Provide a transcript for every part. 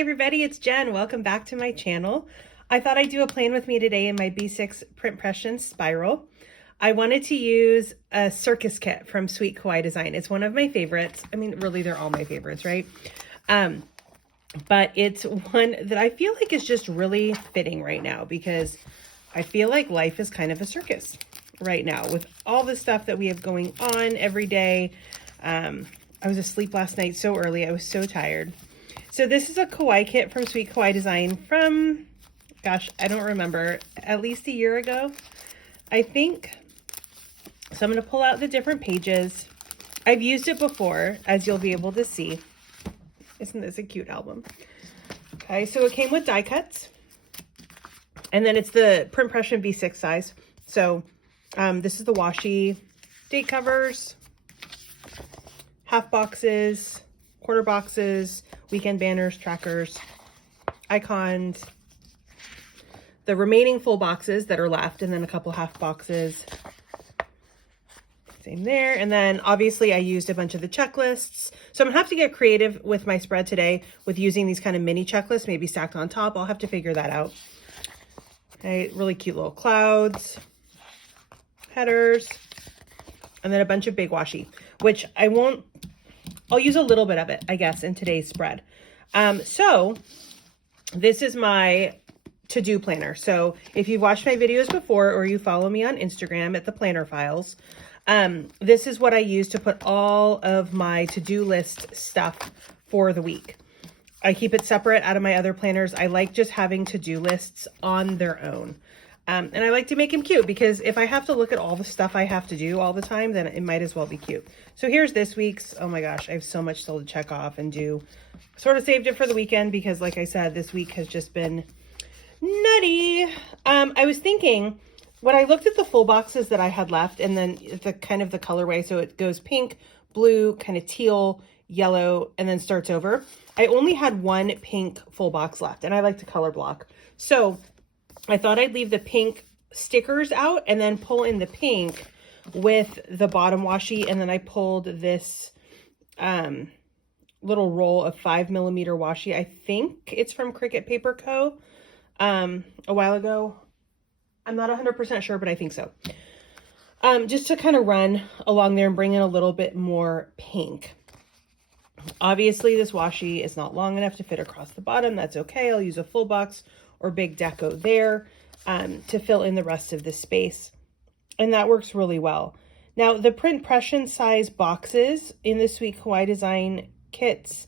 Hey everybody, it's Jen. Welcome back to my channel. I thought I'd do a plan with me today in my B6 print Pression spiral. I wanted to use a circus kit from Sweet Kawaii Design. It's one of my favorites. I mean, really, they're all my favorites, right? But it's one that I feel like is just really fitting right now because I feel like life is kind of a circus right now with all the stuff that we have going on every day. I was asleep last night so early. I was so tired. So this is a Kawaii kit from Sweet Kawaii Design from, gosh, I don't remember, at least a year ago, I think. So I'm going to pull out the different pages. I've used it before, as you'll be able to see. Isn't this a cute album? Okay, so it came with die cuts. And then it's the print Pression V6 size. So this is the washi date covers, half boxes, quarter boxes, weekend banners, trackers, icons, the remaining full boxes that are left, and then a couple half boxes. Same there. And then obviously I used a bunch of the checklists. So I'm gonna have to get creative with my spread today with using these kind of mini checklists, maybe stacked on top. I'll have to figure that out. Okay, really cute little clouds, headers, and then a bunch of big washi, which I'll use a little bit of it, I guess, in today's spread. So this is my to-do planner. So if you've watched my videos before or you follow me on Instagram at the Planner Files, this is what I use to put all of my to-do list stuff for the week. I keep it separate out of my other planners. I like just having to-do lists on their own. And I like to make them cute because if I have to look at all the stuff I have to do all the time, then it might as well be cute. So here's this week's. Oh my gosh, I have so much still to check off and do. Sort of saved it for the weekend because like I said, this week has just been nutty. I was thinking when I looked at the full boxes that I had left and then the kind of the colorway, so it goes pink, blue, kind of teal, yellow, and then starts over. I only had one pink full box left and I like to color block. So I thought I'd leave the pink stickers out and then pull in the pink with the bottom washi. And then I pulled this little roll of 5mm washi. I think it's from Cricut Paper Co. A while ago. I'm not 100% sure, but I think so. Just to kind of run along there and bring in a little bit more pink. Obviously, this washi is not long enough to fit across the bottom. That's okay. I'll use a full box or big deco there to fill in the rest of the space. And that works really well. Now, the print Pression size boxes in the Sweet Kawaii Design kits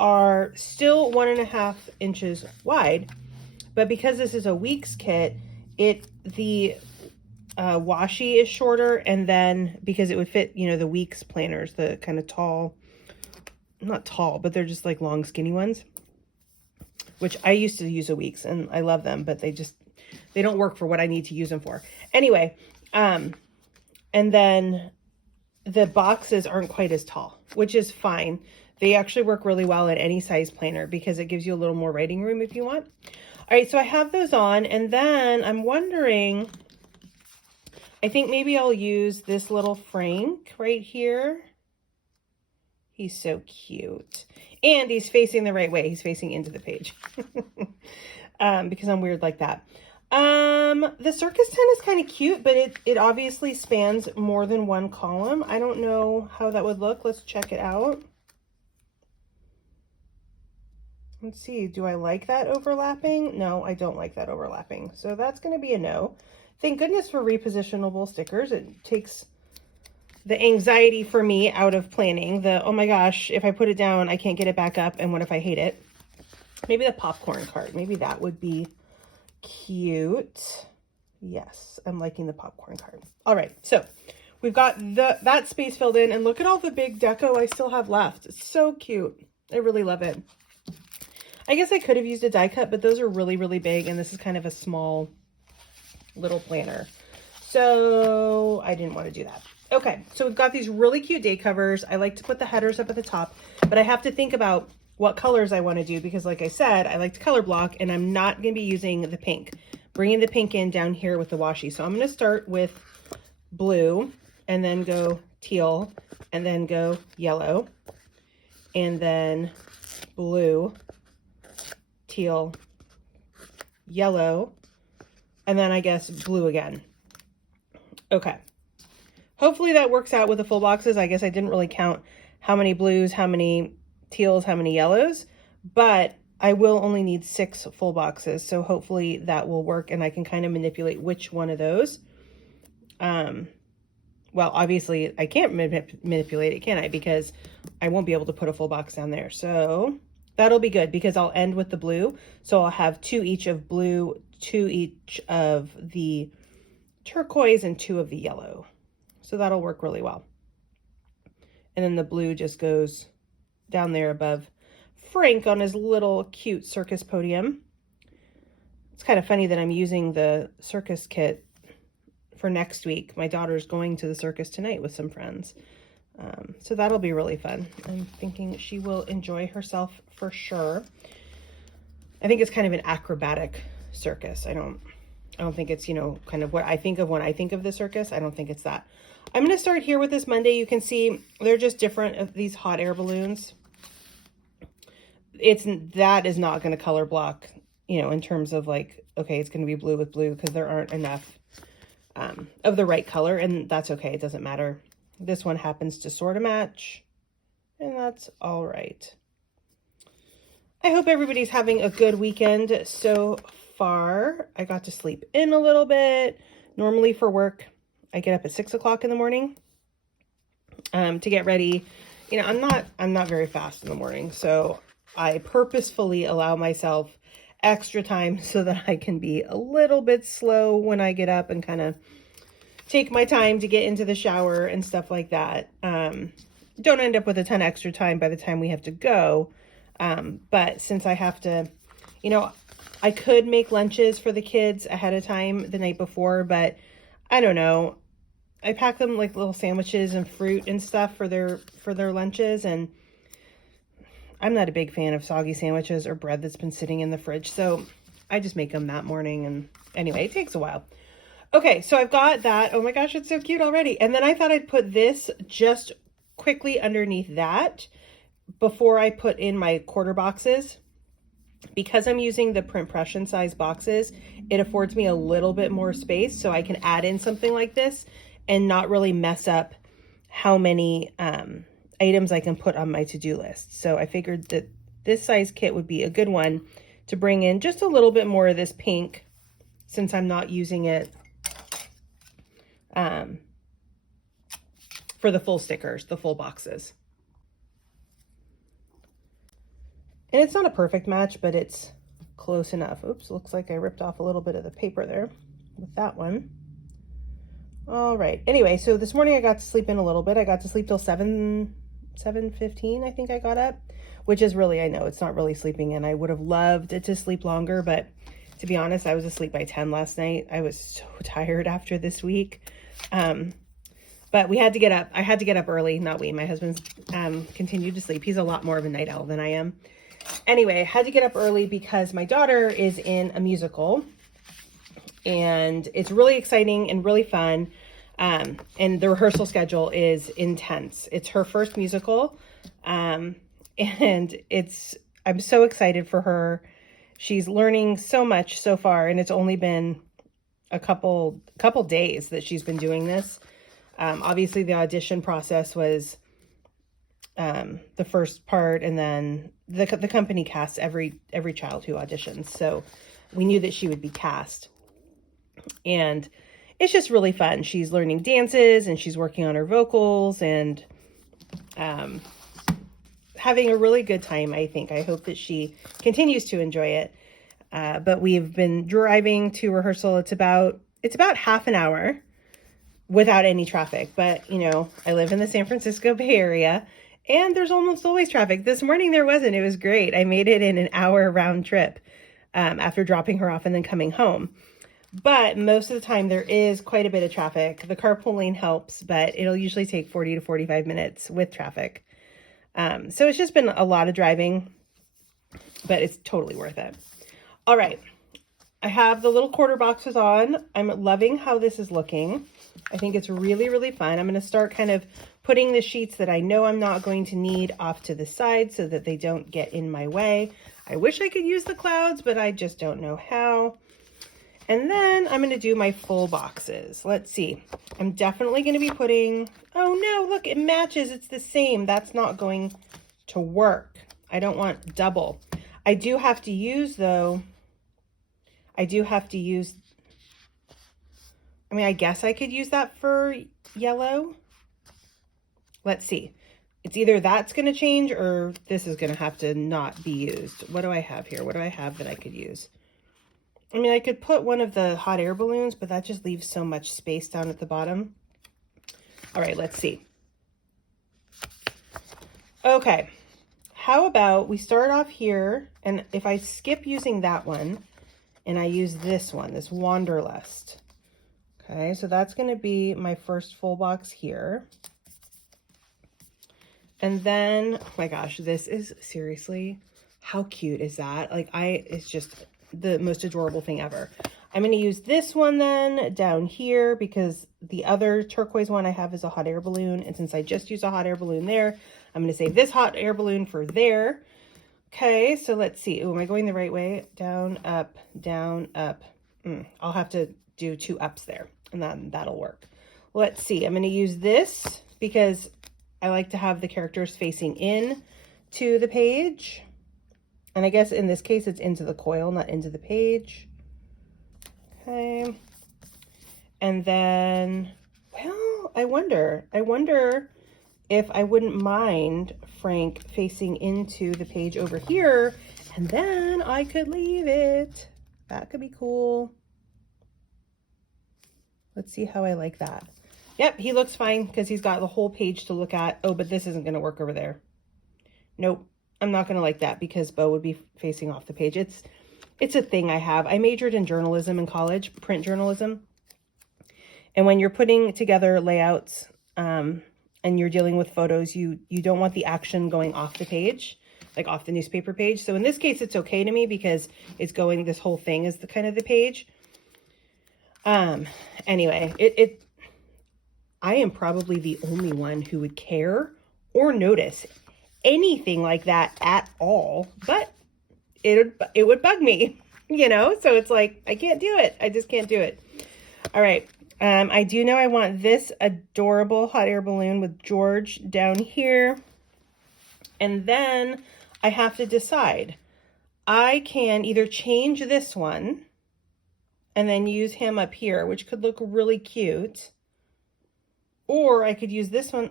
are still 1.5 inches wide. But because this is a week's kit, the washi is shorter. And then because it would fit, you know, the week's planners, the kind of tall, not tall, but they're just like long, skinny ones, which I used to use a week's and I love them, but they don't work for what I need to use them for. Anyway, and then the boxes aren't quite as tall, which is fine. They actually work really well in any size planner because it gives you a little more writing room if you want. All right, so I have those on, and then I'm wondering, I think maybe I'll use this little Frank right here. He's so cute. And he's facing the right way. He's facing into the page because I'm weird like that. The circus tent is kind of cute, but it obviously spans more than one column. I don't know how that would look. Let's check it out. Let's see. Do I like that overlapping? No, I don't like that overlapping. So that's going to be a no. Thank goodness for repositionable stickers. It takes the anxiety for me out of planning. Oh my gosh, if I put it down, I can't get it back up. And what if I hate it? Maybe the popcorn cart. Maybe that would be cute. Yes, I'm liking the popcorn cart. All right, so we've got that space filled in. And look at all the big deco I still have left. It's so cute. I really love it. I guess I could have used a die cut, but those are really, really big. And this is kind of a small little planner. So I didn't want to do that. Okay, so we've got these really cute day covers. I like to put the headers up at the top, but I have to think about what colors I want to do because like I said, I like to color block and I'm not going to be using the pink. Bringing the pink in down here with the washi. So I'm going to start with blue and then go teal and then go yellow and then blue teal, yellow, and then I guess blue again. Okay. Hopefully that works out with the full boxes. I guess I didn't really count how many blues, how many teals, how many yellows, but I will only need 6 full boxes. So hopefully that will work and I can kind of manipulate which one of those. Well, obviously I can't manipulate it, can I? Because I won't be able to put a full box down there. So that'll be good because I'll end with the blue. So I'll have 2 each of blue, 2 each of the turquoise, and 2 of the yellow. So that'll work really well. And then the blue just goes down there above Frank on his little cute circus podium. It's kind of funny that I'm using the circus kit for next week. My daughter's going to the circus tonight with some friends. So that'll be really fun. I'm thinking she will enjoy herself for sure. I think it's kind of an acrobatic circus. I don't think it's, you know, kind of what I think of when I think of the circus. I don't think it's that. I'm going to start here with this Monday. You can see they're just different of these hot air balloons. That is not going to color block, you know, in terms of like, okay, it's going to be blue with blue because there aren't enough of the right color, and that's okay. It doesn't matter. This one happens to sort of match, and that's all right. I hope everybody's having a good weekend so far. I got to sleep in a little bit. Normally for work, I get up at 6 o'clock in the morning to get ready. You know, I'm not very fast in the morning, so I purposefully allow myself extra time so that I can be a little bit slow when I get up and kind of take my time to get into the shower and stuff like that. Don't end up with a ton of extra time by the time we have to go. But since I have to, you know, I could make lunches for the kids ahead of time the night before, but I don't know. I pack them like little sandwiches and fruit and stuff for their lunches, and I'm not a big fan of soggy sandwiches or bread that's been sitting in the fridge, so I just make them that morning, and anyway, it takes a while. Okay, so I've got that. Oh my gosh, it's so cute already. And then I thought I'd put this just quickly underneath that before I put in my quarter boxes. Because I'm using the Pression size boxes, it affords me a little bit more space, so I can add in something like this and not really mess up how many items I can put on my to-do list. So I figured that this size kit would be a good one to bring in just a little bit more of this pink, since I'm not using it for the full stickers, the full boxes. And it's not a perfect match, but it's close enough. Oops, looks like I ripped off a little bit of the paper there with that one. All right. Anyway, so this morning I got to sleep in a little bit. I got to sleep till 7:15, I think I got up, which is really, I know it's not really sleeping in. I would have loved it to sleep longer, but to be honest, I was asleep by 10 last night. I was so tired after this week. But we had to get up. I had to get up early, not we. My husband's continued to sleep. He's a lot more of a night owl than I am. Anyway, I had to get up early because my daughter is in a musical, and it's really exciting and really fun. And the rehearsal schedule is intense. It's her first musical. And I'm so excited for her. She's learning so much so far, and it's only been a couple days that she's been doing this. Obviously the audition process was the first part, and then the company casts every child who auditions, so we knew that she would be cast, and it's just really fun. She's learning dances, and she's working on her vocals, and having a really good time. I hope that she continues to enjoy it. But we've been driving to rehearsal. It's about half an hour without any traffic, but you know, I live in the San Francisco Bay Area, and there's almost always traffic. This morning there wasn't. It was great. I made it in an hour round trip after dropping her off and then coming home. But most of the time there is quite a bit of traffic. The carpooling helps, but it'll usually take 40 to 45 minutes with traffic. So it's just been a lot of driving, but it's totally worth it. All right. I have the little quarter boxes on. I'm loving how this is looking. I think it's really, really fun. I'm going to start kind of putting the sheets that I know I'm not going to need off to the side so that they don't get in my way. I wish I could use the clouds, but I just don't know how. And then I'm going to do my full boxes. Let's see. I'm definitely going to be putting, oh no, look, it matches. It's the same. That's not going to work. I don't want double. I do have to use, though, I mean, I guess I could use that for yellow. Let's see. It's either that's going to change or this is going to have to not be used. What do I have here? What do I have that I could use? I mean, I could put one of the hot air balloons, but that just leaves so much space down at the bottom. All right, let's see. Okay, how about we start off here, and if I skip using that one, and I use this one, this Wanderlust. Okay, so that's going to be my first full box here. And then, oh my gosh, this is seriously, how cute is that? Like, it's just the most adorable thing ever. I'm going to use this one then down here because the other turquoise one I have is a hot air balloon. And since I just used a hot air balloon there, I'm going to save this hot air balloon for there. Okay, so let's see. Oh, am I going the right way? Down, up, down, up. I'll have to do 2 ups there, and then that'll work. Let's see. I'm going to use this because I like to have the characters facing in to the page. And I guess in this case, it's into the coil, not into the page. Okay. And then, well, I wonder if I wouldn't mind Frank facing into the page over here, and then I could leave it. That could be cool. Let's see how I like that. Yep, he looks fine because he's got the whole page to look at. Oh, but this isn't going to work over there. Nope, I'm not going to like that because Bo would be facing off the page. It's a thing I have. I majored in journalism in college, print journalism. And when you're putting together layouts and you're dealing with photos, you don't want the action going off the page, like off the newspaper page. So in this case, it's okay to me because it's going, this whole thing is the kind of the page. Anyway, I am probably the only one who would care or notice anything like that at all, but it would bug me, you know? So it's like, I can't do it. I just can't do it. All right. I do know I want this adorable hot air balloon with George down here. And then I have to decide. I can either change this one and then use him up here, which could look really cute. Or I could use this one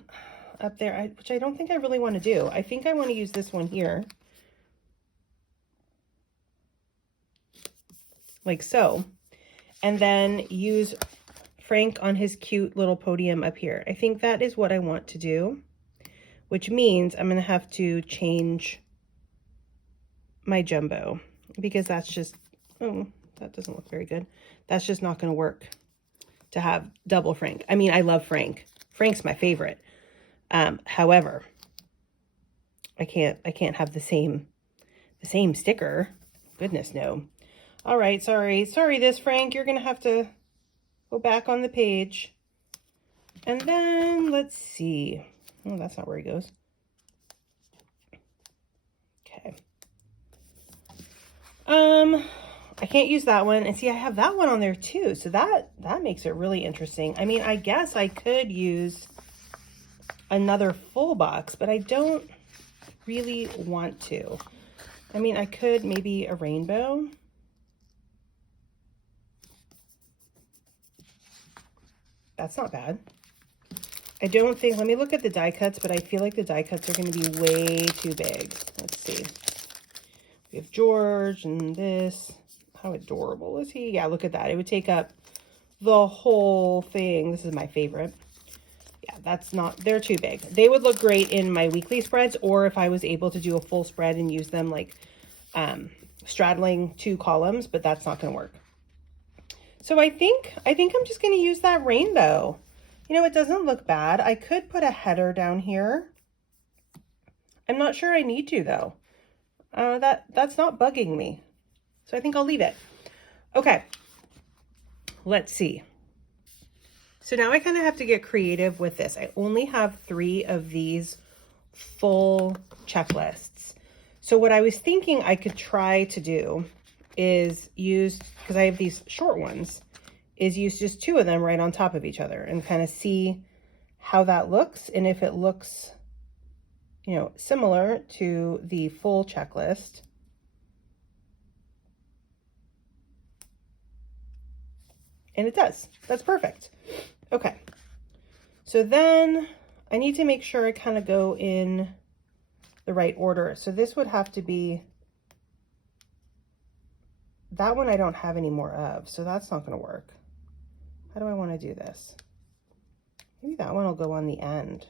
up there, which I don't think I really want to do. I think I want to use this one here. Like so. And then use Frank on his cute little podium up here. I think that is what I want to do, which means I'm going to have to change my jumbo because that's just, oh, that doesn't look very good. That's just not going to work to have double Frank. I mean, I love Frank. Frank's my favorite. However, I can't have the same sticker. Goodness, no. All right, sorry this Frank, you're going to have to go back on the page. And then let's see. Oh, that's not where he goes. Okay. I can't use that one. And see, I have that one on there too. So that makes it really interesting. I mean, I guess I could use another full box, but I don't really want to. I mean, I could maybe a rainbow. That's not bad. I don't think, let me look at the die cuts, but I feel like the die cuts are going to be way too big. Let's see. We have George and this. How adorable is he? Yeah, look at that. It would take up the whole thing. This is my favorite. Yeah, that's not, they're too big. They would look great in my weekly spreads, or if I was able to do a full spread and use them like straddling 2 columns, but that's not going to work. So I think I'm just going to use that rainbow. You know, it doesn't look bad. I could put a header down here. I'm not sure I need to though. That's not bugging me. So I think I'll leave it. Okay. Let's see. So now I kind of have to get creative with this. I only have 3 of these full checklists. So what I was thinking I could try to do is use, because I have these short ones, is use just 2 of them right on top of each other and kind of see how that looks, and if it looks, you know, similar to the full checklist. And it does. That's perfect. Okay. So then I need to make sure I kind of go in the right order. So this would have to be, that one I don't have any more of, so that's not going to work. How do I want to do this? Maybe that one will go on the end.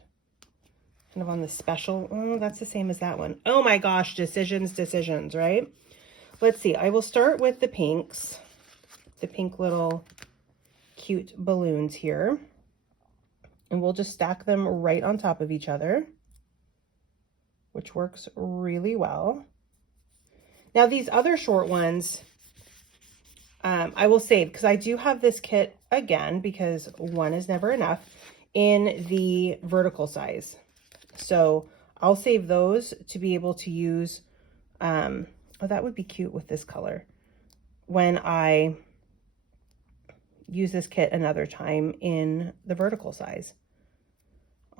Kind of on the special. Oh, that's the same as that one. Oh my gosh, decisions, right? Let's see. I will start with the pinks. The pink little cute balloons here. And we'll just stack them right on top of each other, which works really well. Now these other short ones, I will save, because I do have this kit again, because one is never enough, in the vertical size. So I'll save those to be able to use, oh, that would be cute with this color, when I use this kit another time in the vertical size.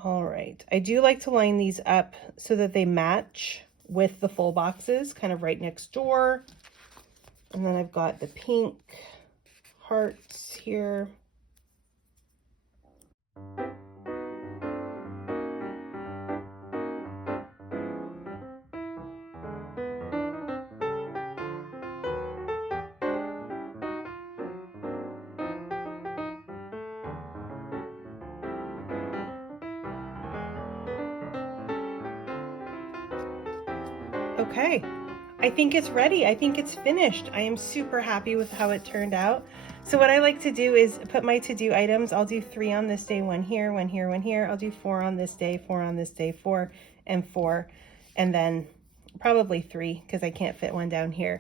All right, I do like to line these up so that they match with the full boxes, kind of right next door. And then I've got the pink hearts here. Okay, I think it's ready. I think it's finished. I am super happy with how it turned out. So what I like to do is put my to-do items. I'll do 3 on this day, 1 here, 1 here, 1 here. I'll do 4 on this day, 4 on this day, 4 and 4, and then probably 3 because I can't fit one down here.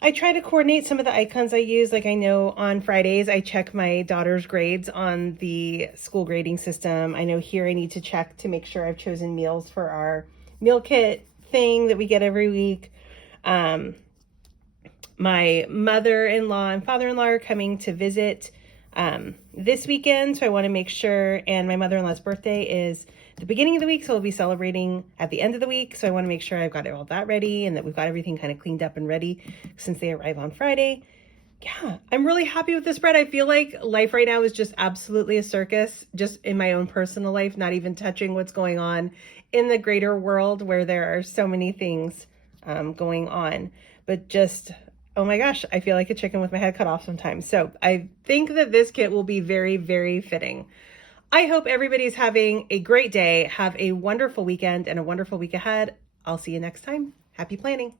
I try to coordinate some of the icons I use. Like I know on Fridays, I check my daughter's grades on the school grading system. I know here I need to check to make sure I've chosen meals for our meal kit thing that we get every week. My mother-in-law and father-in-law are coming to visit this weekend, so I want to make sure, and my mother-in-law's birthday is the beginning of the week, so we'll be celebrating at the end of the week, so I want to make sure I've got all that ready and that we've got everything kind of cleaned up and ready since they arrive on Friday. Yeah, I'm really happy with this spread. I feel like life right now is just absolutely a circus, just in my own personal life, not even touching what's going on in the greater world where there are so many things going on. But just, oh my gosh, I feel like a chicken with my head cut off sometimes. So I think that this kit will be very, very fitting. I hope everybody's having a great day. Have a wonderful weekend and a wonderful week ahead. I'll see you next time. Happy planning.